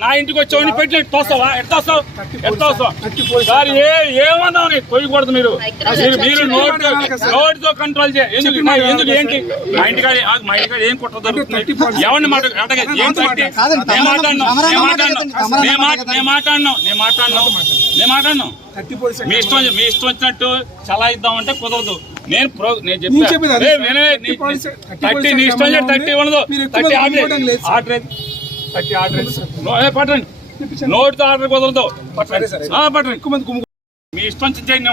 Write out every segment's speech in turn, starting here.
నా ఇంటికి వచ్చి పెట్టి తోస్తావా ఎట్లా సార్ ఏమన్నావు నీకు కొయ్యకూడదు మీరు నోటితో కంట్రోల్ చేయండి. ఎందుకు ఏంటి మా ఇంటికాడ ఏం కుట్ర దొరుకుతుంది? ఎవరిని మాట్లాడినాం మీ ఇష్టం వచ్చినట్టు చలా ఇద్దామంటే కుదరదు. నేను చెప్పాను నీ ఇష్టం 30 ఉండదు. 30 ఆర్డర్ పట్టండి. నోటితో ఆర్డర్ కుదరదు. పట్టండి. మీ ఇష్టం చేయండి.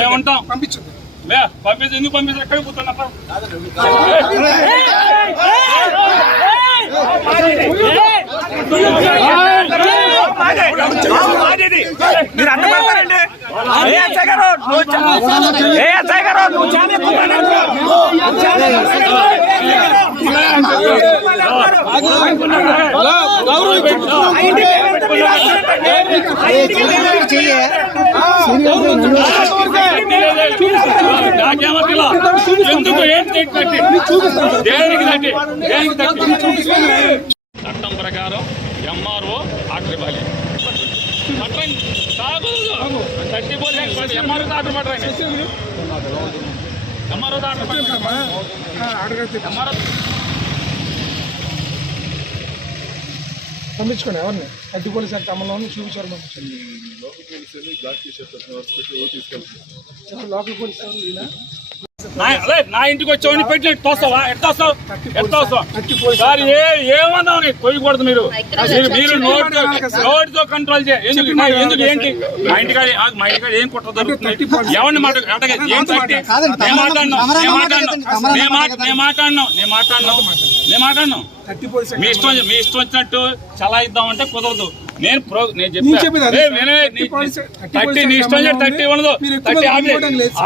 మేము ఉంటాం. పంపించు. ఎందుకు పంపించారు? ఎక్కడికి పోతున్నా? మీరు అడ్డపడతారండి. ఎందుకు ఏంటి చట్టం ప్రకారం ఎంఆర్ఓ ఆర్డర్ ఇవ్వాలి. పంపించుకోండి. ఎవరిని అడ్డు పోలీసు అంటే అమలు చూపించారు. పంపించండి. లోకల్ పోలీసు నా ఇంటికి వచ్చి పెట్టి తోస్తావా ఎట్లా సార్ ఏమన్నావు నీకు కొయ్యకూడదు? మీరు నోటితో కంట్రోల్ చేయండి. ఎందుకు ఏంటి మా ఇంటికాడ ఏం కుట్ర దొరుకుతుంది? ఎవరిని మాట్లాడినాం మీ ఇష్టం వచ్చినట్టు చలా ఇద్దామంటే కుదరదు. నేను చెప్పాను నీ ఇష్టం 30 ఉండదు. 30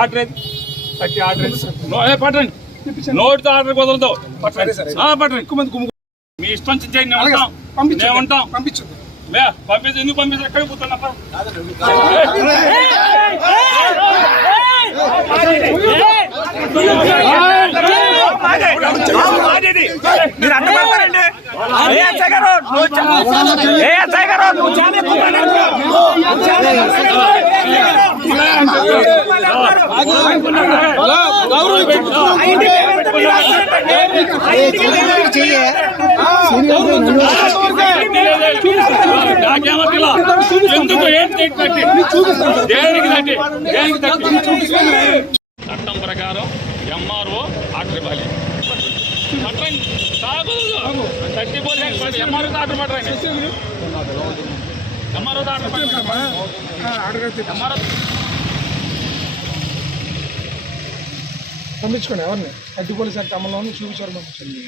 ఆర్డర్ పట్టండి. నోటితో ఆర్డర్ కుదరదు. పట్టండి. మీ ఇష్టం చేయండి. మేము ఉంటాం. పంపించు. ఎందుకు పంపించారు? ఎక్కడికి పోతున్నా? మీరు అడ్డపడతారండి. ఎందుకు ఏంటి చట్టం ప్రకారం ఎంఆర్ఓ ఆర్డర్ ఇవ్వాలి. పంపించుకోండి. ఎవరిని అడ్డు పోలీసు అంటే అమలు చూపించారు. పంపించండి.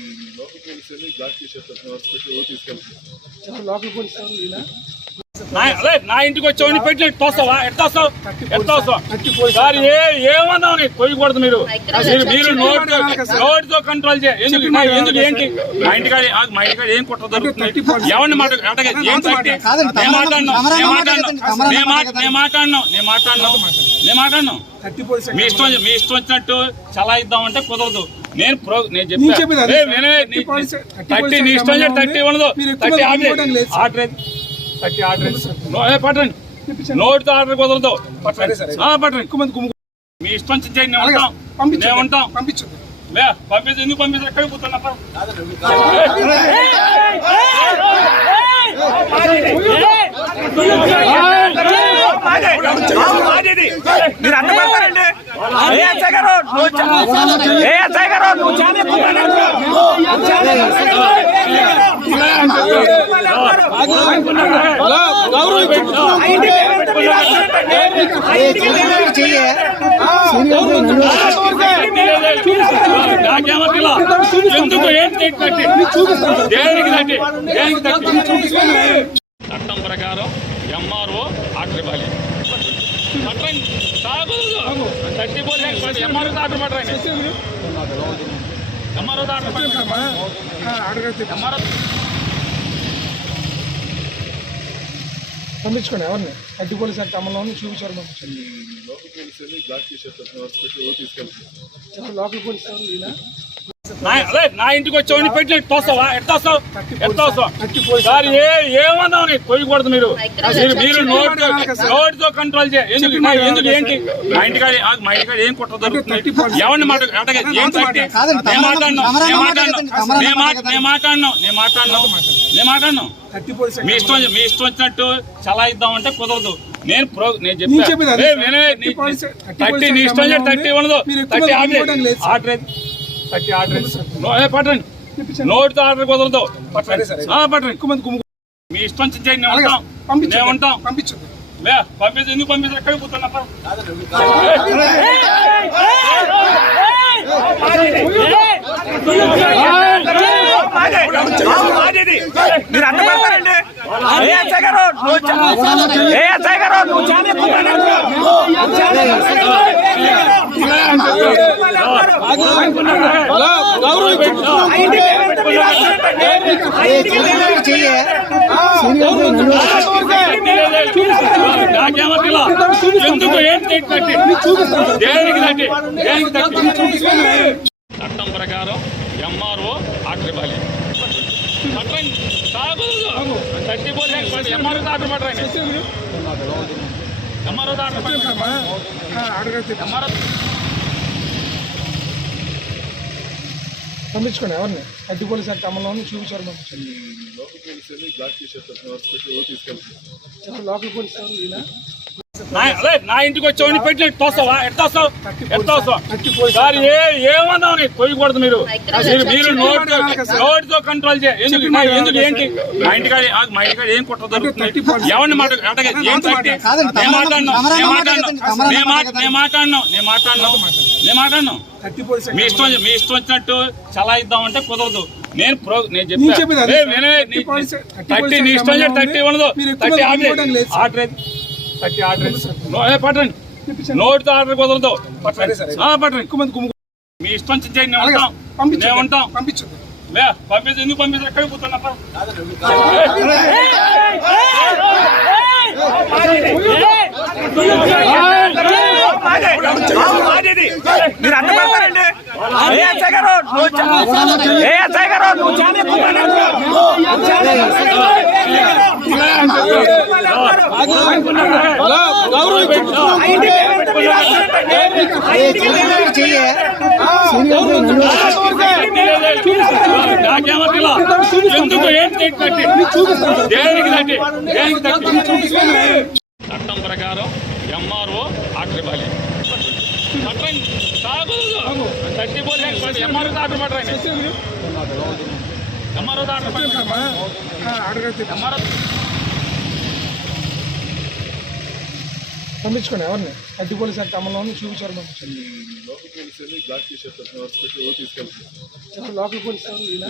లోకల్ పోలీసు నా ఇంటికి వచ్చి పెట్టి తోస్తావా ఎట్లా సార్ ఏమన్నావు నీకు కొయ్యకూడదు? మీరు నోటితో కంట్రోల్ చేయండి. ఎందుకు ఏంటి మా ఇంటికాడ ఏం కుట్ర దొరుకుతుంది? ఎవరిని మాట్లాడినాం మీ ఇష్టం వచ్చినట్టు చలా ఇద్దామంటే కుదరదు. నేను చెప్పాను నీ ఇష్టం 30 ఉండదు. 30 ఆర్డర్ పట్టండి. నోటితో ఆర్డర్ కుదరదు. పట్టండి. మీ ఇష్టం చేయండి. మేము ఉంటాం. పంపించు. ఎందుకు పంపించారు? ఎక్కడికి పోతున్నా? మీరు అడ్డపడతారండి. ఎందుకు ఏంటి చట్టం ప్రకారం ఎంఆర్ఓ ఆర్డర్ ఇవ్వాలి. పంపించుకోండి. ఎవరిని అడ్డు పోలీసు అంటే అమలు చూపించారు. పంపించండి. లోకల్ పోలీసు నా ఇంటికి వచ్చి పెట్టి తోస్తావా ఎట్లా వస్తావు సార్ ఏమన్నావు నీకు తొయ్యకూడదు మీరు నోటితో కంట్రోల్ చేయండి ఎందుకు ఏంటి మా ఇంటికాడ ఏం కుట్ర దొరుకుతుంది ఎవరిని ఏం తట్టి నేను మాట్లాడినాను మీ ఇష్టం వచ్చినట్టు చలాయిద్దామంటే కుదరదు. నేను చెప్పాను థర్టీ నీ ఇష్టం థర్టీ ఉండదు ఆర్డర్ పట్టండి నోటితో ఆర్డర్ కుదరదు పట్టండి మీ ఇష్టం చేయండి మేము ఉంటాం పంపించండి పంపించి ఎందుకు పంపించారు ఎక్కడ కూర్చున్నప్ప మీరు అడ్డపడతారండి ఎందుకు చట్టం ప్రకారం ఎంఆర్ఓ ఆర్డర్ ఇవ్వాలి. థర్టీ పోతే ఎంఆర్ఓ ఆర్డర్ పట్టండి ఎంఆర్ఓ ఎంఆర్ఓ పంపించుకోండి ఎవరిని అడ్డు పోలీసు యాక్ట్ అమల్లో చూపించారు పంపించండి. లోకల్ పోలీసు ఈయన నా ఇంటికి వచ్చి పెట్టి తోస్తావా ఎట్లా వస్తావు సార్ ఏమన్నావు నీకు తొయ్యకూడదు మీరు నోటితో కంట్రోల్ చేయండి ఎందుకు ఏంటి మా ఇంటికాడ ఏం కుట్ర దొరుకుతుంది ఎవరిని ఏం తట్టి నేను మాట్లాడినాను మీ ఇష్టం వచ్చినట్టు చలాయిద్దామంటే కుదరదు. నేను చెప్పాను థర్టీ నీ ఇష్టం థర్టీ ఉండదు ఆర్డర్ పట్టండి నోటితో ఆర్డర్ కుదరదు పట్టండి మీ ఇష్టం చేయండి మేము ఉంటాం పంపించండి పంపించి ఎందుకు పంపించారు ఎక్కడ కూర్చున్నప్ప మీరు అడ్డపడతారండి ఎందుకు చట్టం ప్రకారం ఎంఆర్ఓ ఆర్డర్ ఇవ్వాలి. థర్టీ పోతే ఎంఆర్ఓ ఆర్డర్ పట్టండి ఎంఆర్ఓ ఎంఆర్ఓ పంపించుకోండి ఎవరిని అడ్డు పోలీసు యాక్ట్ అమల్లో చూపించారు పంపించండి. లోకల్ పోలీసు ఈయన